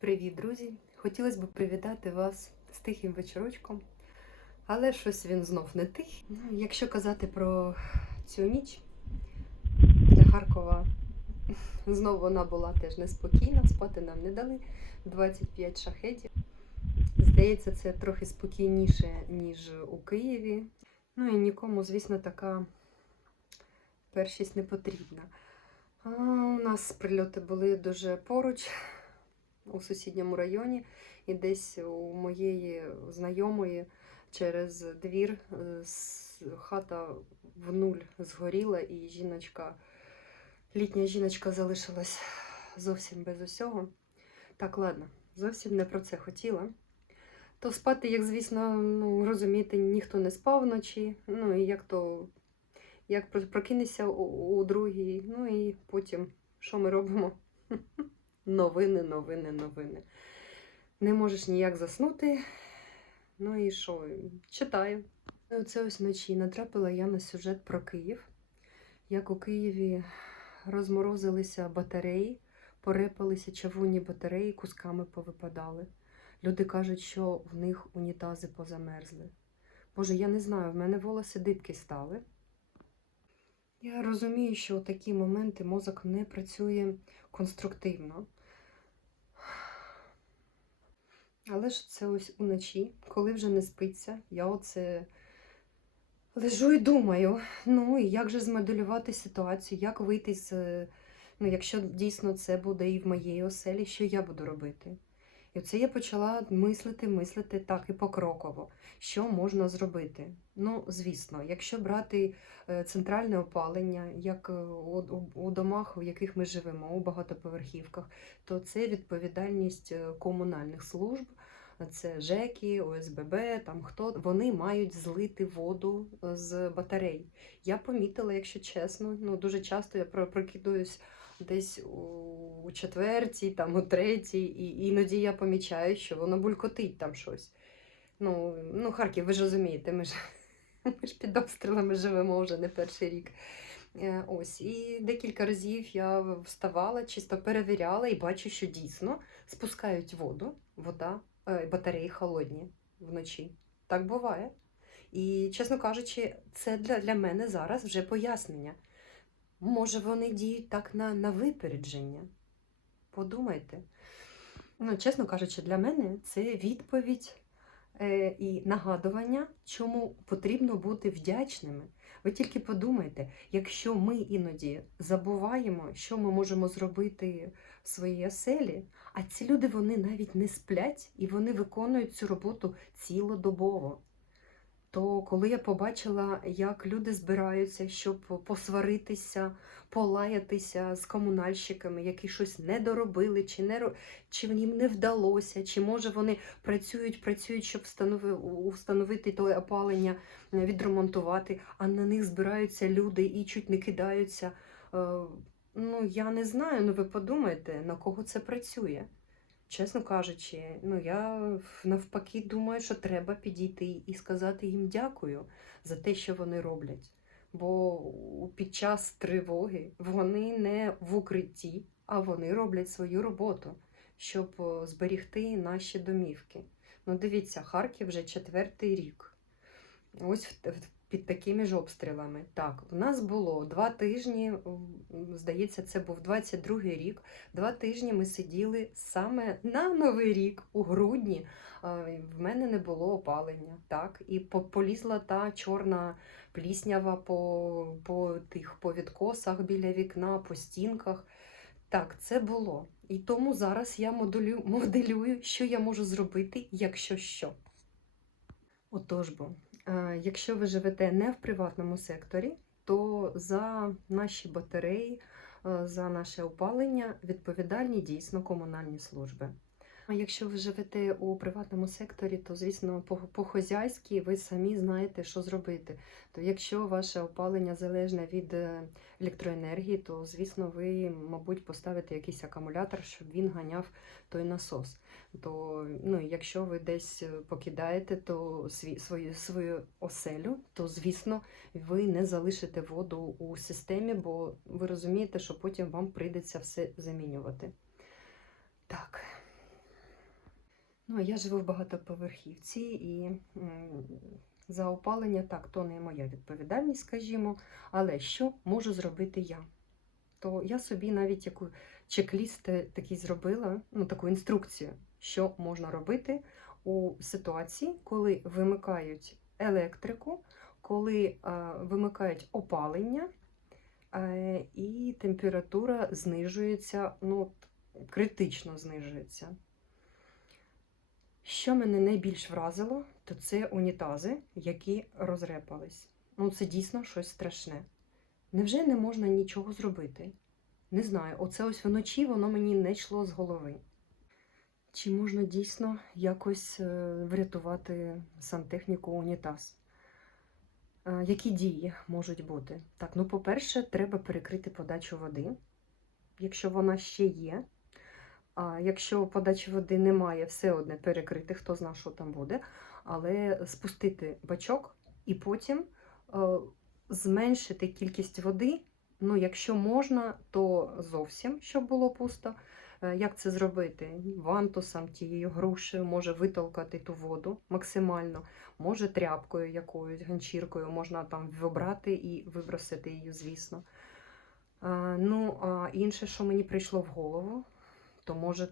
Привіт, друзі! Хотілося б привітати вас з тихим вечорочком, але щось він знов не тихий. Ну, якщо казати про цю ніч для Харкова, знов вона була теж неспокійна, спати нам не дали 25 шахетів. Здається, це трохи спокійніше, ніж у Києві. Ну і нікому, звісно, така першість не потрібна. А, у нас прильоти були дуже поруч у сусідньому районі, і десь у моєї знайомої через двір е, хата в нуль згоріла, і жіночка, літня жіночка залишилась зовсім без усього. Так, ладно, зовсім не про це хотіла. То спати, як звісно, ну розумієте, ніхто не спав вночі. Ну і як то як прокинешся у, у другій, ну і потім що ми робимо? Новини, новини, новини. Не можеш ніяк заснути. Ну і що? Читаю. Оце ось вночі натрапила я на сюжет про Київ. Як у Києві розморозилися батареї, порепалися чавунні батареї, кусками повипадали. Люди кажуть, що в них унітази позамерзли. Боже, я не знаю, в мене волоси дибки стали. Я розумію, що у такі моменти мозок не працює конструктивно. Але ж це ось уночі, коли вже не спиться, я оце лежу і думаю, ну і як же змоделювати ситуацію, як вийти з, ну, якщо дійсно це буде і в моєї оселі, що я буду робити? І оце я почала мислити, мислити так і покроково, що можна зробити. Ну, звісно, якщо брати е, центральне опалення, як е, у, домах, в яких ми живемо, у багатоповерхівках, то це відповідальність е, комунальних служб. Це ЖЕКи, ОСББ, там хто вони мають злити воду з батарей. Я помітила, якщо чесно, ну дуже часто я про- прокидаюсь десь у, четвертій, там у третій, і іноді я помічаю, що воно булькотить там щось. Ну, ну Харків, ви ж розумієте, ми ж, ми ж під обстрілами живемо вже не перший рік. Е, Ось, і декілька разів я вставала, чисто перевіряла і бачу, що дійсно спускають воду, вода, е, батареї холодні вночі. Так буває. І, чесно кажучи, це для, для мене зараз вже пояснення. Може, вони діють так на, на випередження? Подумайте. Ну, чесно кажучи, для мене це відповідь е, і нагадування, чому потрібно бути вдячними. Ви тільки подумайте, якщо ми іноді забуваємо, що ми можемо зробити в своїй оселі, а ці люди вони навіть не сплять і вони виконують цю роботу цілодобово. То коли я побачила, як люди збираються, щоб посваритися, полаятися з комунальщиками, які щось не доробили, чи не чи їм не вдалося, чи може вони працюють, працюють, щоб встановити то опалення, е, відремонтувати, а на них збираються люди і чуть не кидаються. Е, Ну, я не знаю, ну ви подумайте, на кого це працює. Чесно кажучи, ну я навпаки думаю, що треба підійти і сказати їм дякую за те, що вони роблять. Бо під час тривоги вони не в укритті, а вони роблять свою роботу, щоб зберігти наші домівки. Ну, дивіться, Харків вже четвертий рік. Ось в- під такими ж обстрілами. Так, в нас було два тижні, здається, це був 22-й рік. Два тижні ми сиділи саме на Новий рік у грудні. В мене не було опалення. Так, і полізла та чорна пліснява по, по тих по відкосах біля вікна, по стінках. Так, це було. І тому зараз я моделю, моделюю, що я можу зробити, якщо що. Отож бо, якщо ви живете не в приватному секторі, то за наші батареї, е, за наше опалення відповідальні дійсно комунальні служби. А якщо ви живете у приватному секторі, то звісно по- по-хозяйськи ви самі знаєте, що зробити. То якщо ваше опалення залежне від е, електроенергії, то звісно ви, мабуть, поставите якийсь акумулятор, щоб він ганяв той насос. То ну, якщо ви десь е, покидаєте то свій, свою, свою оселю, то звісно ви не залишите воду у системі, бо ви розумієте, що потім вам прийдеться все замінювати. Так. Ну, а я живу в багатоповерхівці і за опалення так, то не моя відповідальність, скажімо. Але що можу зробити я? То я собі навіть яку чек-ліст е, такий зробила, ну таку інструкцію, що можна робити у ситуації, коли вимикають електрику, коли е, вимикають опалення, е, і температура знижується, ну, критично знижується. Що мене найбільш вразило, то це унітази, які розрепались. Ну, це дійсно щось страшне. Невже не можна нічого зробити? Не знаю, оце ось вночі воно мені не йшло з голови. Чи можна дійсно якось е, врятувати сантехніку унітаз? Е, Які дії можуть бути? Так, ну, по-перше, треба перекрити подачу води, якщо вона ще є. А якщо подачі води немає, все одне перекрити, хто знає, що там буде, але спустити бачок і потім е, зменшити кількість води. Ну, якщо можна, то зовсім, щоб було пусто. Е, Як це зробити? Вантусом, тією грушею може витолкати ту воду максимально, може тряпкою якоюсь, ганчіркою, можна там вибрати і вибросити її, звісно. Е, Ну, а інше, що мені прийшло в голову, то може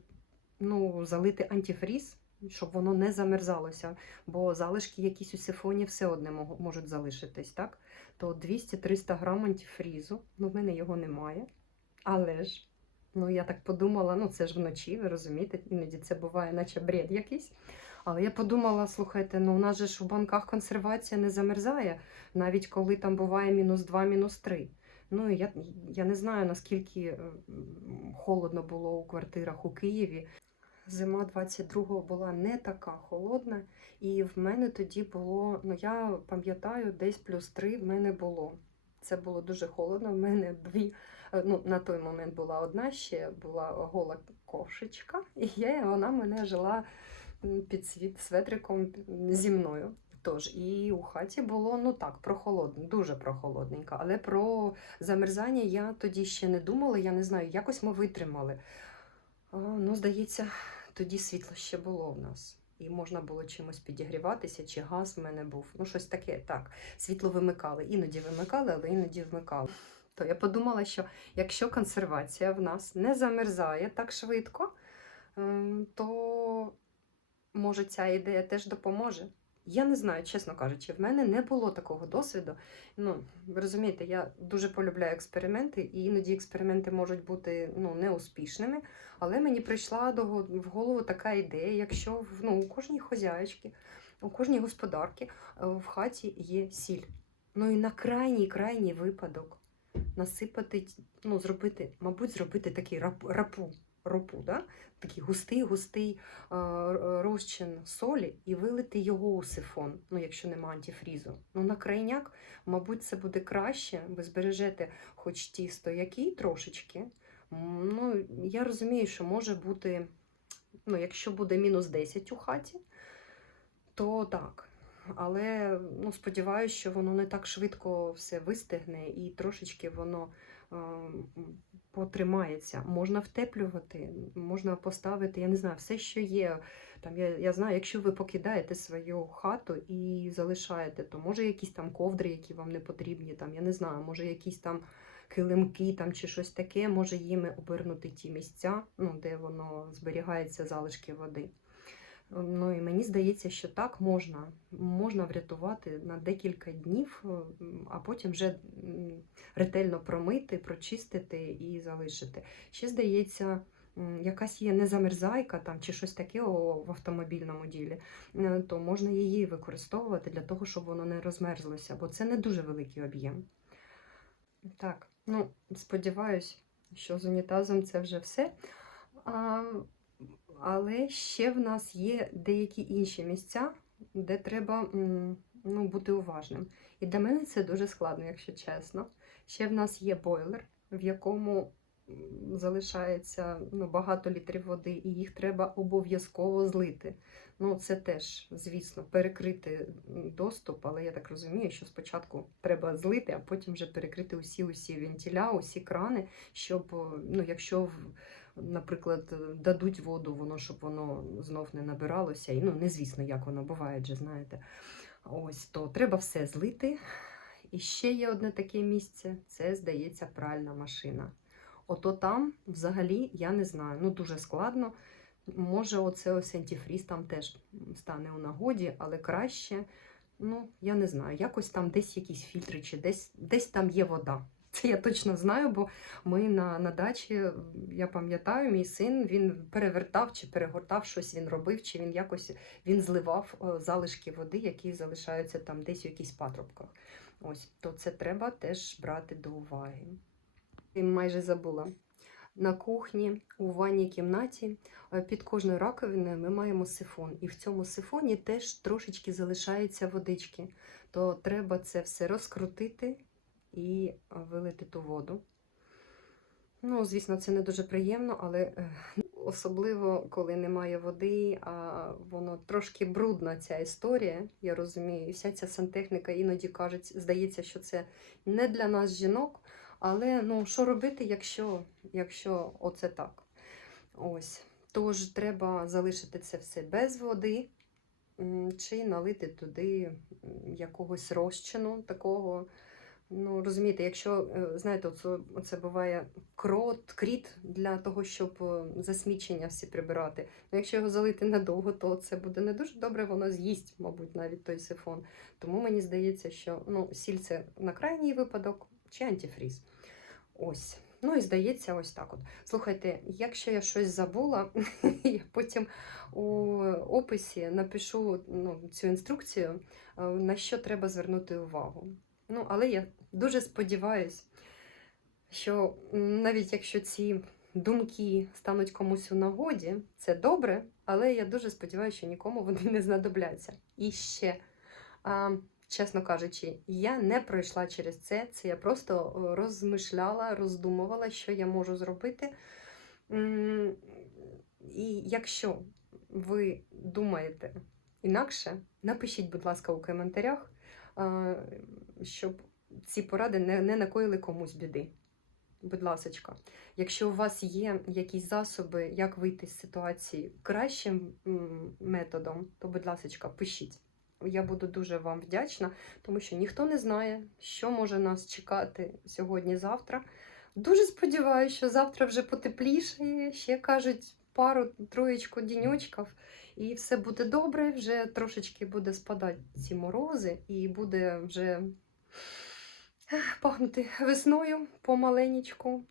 ну, залити антифріз, щоб воно не замерзалося, бо залишки якісь у сифоні все одне можуть залишитись, так? То 200-300 грам антифрізу, ну в мене його немає. Але ж, ну я так подумала, ну це ж вночі, ви розумієте, іноді це буває, наче бред якийсь. Але я подумала, слухайте, ну у нас же ж у банках консервація не замерзає, навіть коли там буває мінус 2, мінус 3. Ну, я, я не знаю, наскільки е, холодно було у квартирах у Києві. Зима 22-го була не така холодна, і в мене тоді було, ну я пам'ятаю, десь плюс 3 в мене було. Це було дуже холодно. В мене дві, е, ну на той момент була одна ще була гола кошечка, і я, вона мене жила під світ светриком зі мною. Тож, і у хаті було ну так, прохолодно, дуже прохолодненько. Але про замерзання я тоді ще не думала, я не знаю, якось ми витримали. Ну, здається, тоді світло ще було в нас. І можна було чимось підігріватися, чи газ в мене був. Ну, щось таке, так. Світло вимикали. Іноді вимикали, але іноді вмикали. То я подумала, що якщо консервація в нас не замерзає так швидко, ем, то може ця ідея теж допоможе. Я не знаю, чесно кажучи, в мене не було такого досвіду. Ну, ви розумієте, я дуже полюбляю експерименти, і іноді експерименти можуть бути ну, неуспішними. Але мені прийшла до в голову така ідея, якщо ну, у кожній хозяйочки, у кожній господарки е, в хаті є сіль. Ну і на крайній крайній випадок насипати, ну, зробити, мабуть, зробити такий рап, рапу, ропу, да? такий густий, густий е, розчин солі і вилити його у сифон, ну, якщо нема антифрізу. Ну, на крайняк, мабуть, це буде краще, ви збережете хоч ті стояки трошечки. Ну, я розумію, що може бути, ну, якщо буде мінус 10 у хаті, то так. Але ну, сподіваюся, що воно не так швидко все вистигне і трошечки воно е, потримається. Можна втеплювати, можна поставити, я не знаю, все, що є. Там, я, я знаю, якщо ви покидаєте свою хату і залишаєте, то може якісь там ковдри, які вам не потрібні, там, я не знаю, може якісь там килимки там, чи щось таке, може їми обернути ті місця, ну, де воно зберігається залишки води. Ну і мені здається, що так можна, можна врятувати на декілька днів, а потім вже ретельно промити, прочистити і залишити. Ще здається, якась є незамерзайка там чи щось таке в автомобільному ділі, е, то можна її використовувати для того, щоб воно не розмерзлося, бо це не дуже великий об'єм. Так, ну сподіваюсь, що з унітазом це вже все. Але ще в нас є деякі інші місця, де треба ну, бути уважним. І для мене це дуже складно, якщо чесно. Ще в нас є бойлер, в якому залишається ну, багато літрів води, і їх треба обов'язково злити. Ну, це теж, звісно, перекрити доступ, але я так розумію, що спочатку треба злити, а потім вже перекрити усі усі вентиля, усі крани, щоб, ну, якщо в, наприклад, дадуть воду, воно щоб воно знов не набиралося. І ну, не звісно, як воно буває, же знаєте. Ось то треба все злити. І ще є одне таке місце це, здається, пральна машина. Ото там взагалі я не знаю. Ну, дуже складно. Може, оце ось антифріз там теж стане у нагоді, але краще, ну, я не знаю, якось там десь якісь фільтри, чи десь, десь там є вода. Це я точно знаю, бо ми на, на дачі, я пам'ятаю, мій син він перевертав чи перегортав щось він робив, чи він якось він зливав е, залишки води, які залишаються там десь у якихось патрубках. Ось, то це треба теж брати до уваги. І майже забула. На кухні, у ванній кімнаті е, під кожною раковиною ми маємо сифон. І в цьому сифоні теж трошечки залишається водички. То треба це все розкрутити і вилити ту воду. Ну, звісно, це не дуже приємно, але е, особливо, коли немає води, а воно трошки брудна ця історія, я розумію. І вся ця сантехніка іноді кажуть, здається, що це не для нас жінок. Але ну, що робити, якщо, якщо оце так? Ось. Тож треба залишити це все без води, чи налити туди якогось розчину такого. Ну, розумієте, якщо, е, знаєте, оце, оце буває крот, кріт для того, щоб е, засмічення всі прибирати. Ну, якщо його залити надовго, то це буде не дуже добре, воно з'їсть, мабуть, навіть той сифон. Тому мені здається, що ну, сіль це на крайній випадок чи антифріз. Ось. Ну і здається, ось так от. Слухайте, якщо я щось забула, я потім у описі напишу ну, цю інструкцію, е, на що треба звернути увагу. Ну, але я дуже сподіваюся, що навіть якщо ці думки стануть комусь у нагоді, це добре, але я дуже сподіваюся, що нікому вони не знадобляться. І ще. А, Чесно кажучи, я не пройшла через це. Це я просто розмишляла, роздумувала, що я можу зробити. І якщо ви думаєте інакше, напишіть, будь ласка, у коментарях, щоб ці поради не, не накоїли комусь біди. Будь ласочка, якщо у вас є якісь засоби, як вийти з ситуації кращим методом, то, будь ласочка, пишіть. Я буду дуже вам вдячна, тому що ніхто не знає, що може нас чекати сьогодні-завтра. Дуже сподіваюся, що завтра вже потепліше, ще кажуть пару троєчку діньочків, і все буде добре. Вже трошечки буде спадати ці морози, і буде вже пахнути весною помаленечку.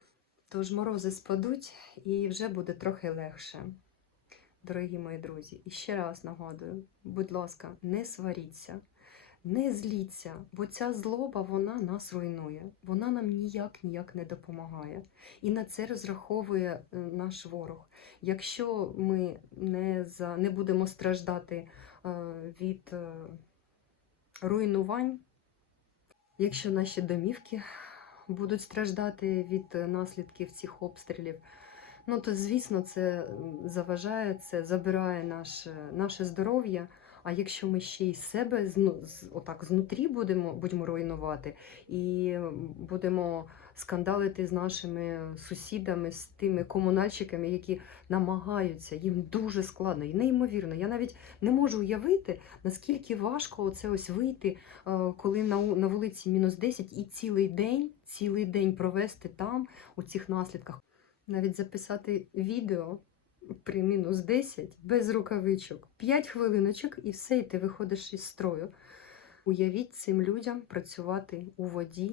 Тож морози спадуть і вже буде трохи легше. Дорогі мої друзі, і ще раз нагадую, будь ласка, не сваріться, не зліться, бо ця злоба вона нас руйнує, вона нам ніяк ніяк не допомагає. І на це розраховує е, наш ворог. Якщо ми не, за, не будемо страждати е, від е, руйнувань, якщо наші домівки будуть страждати від наслідків цих обстрілів, Ну, то, звісно, це заважає, це забирає наше, наше здоров'я. А якщо ми ще й себе отак знутрі будемо, будемо руйнувати і будемо скандалити з нашими сусідами, з тими комунальщиками, які намагаються, їм дуже складно і неймовірно. Я навіть не можу уявити, наскільки важко оце ось вийти, е, коли на, на вулиці мінус 10 і цілий день, цілий день провести там, у цих наслідках навіть записати відео при мінус 10 без рукавичок, 5 хвилиночок і все, і ти виходиш із строю. Уявіть цим людям працювати у воді,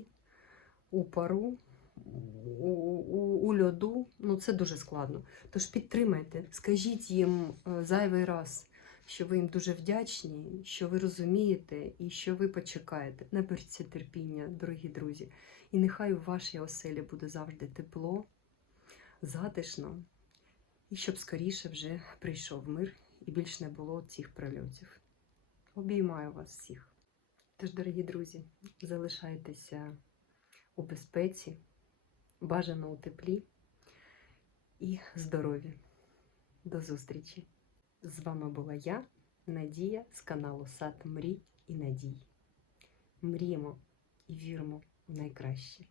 у пару, у, у, у льоду. Ну, це дуже складно. Тож підтримайте, скажіть їм е, зайвий раз, що ви їм дуже вдячні, що ви розумієте і що ви почекаєте. Наберіться терпіння, дорогі друзі. І нехай у вашій оселі буде завжди тепло, затишно, і щоб скоріше вже прийшов мир і більш не було цих прильотів. Обіймаю вас всіх. Тож, дорогі друзі, залишайтеся у безпеці, бажано у теплі і здорові. До зустрічі! З вами була я, Надія з каналу Сад Мрій і Надій. Мріємо і віримо в найкраще.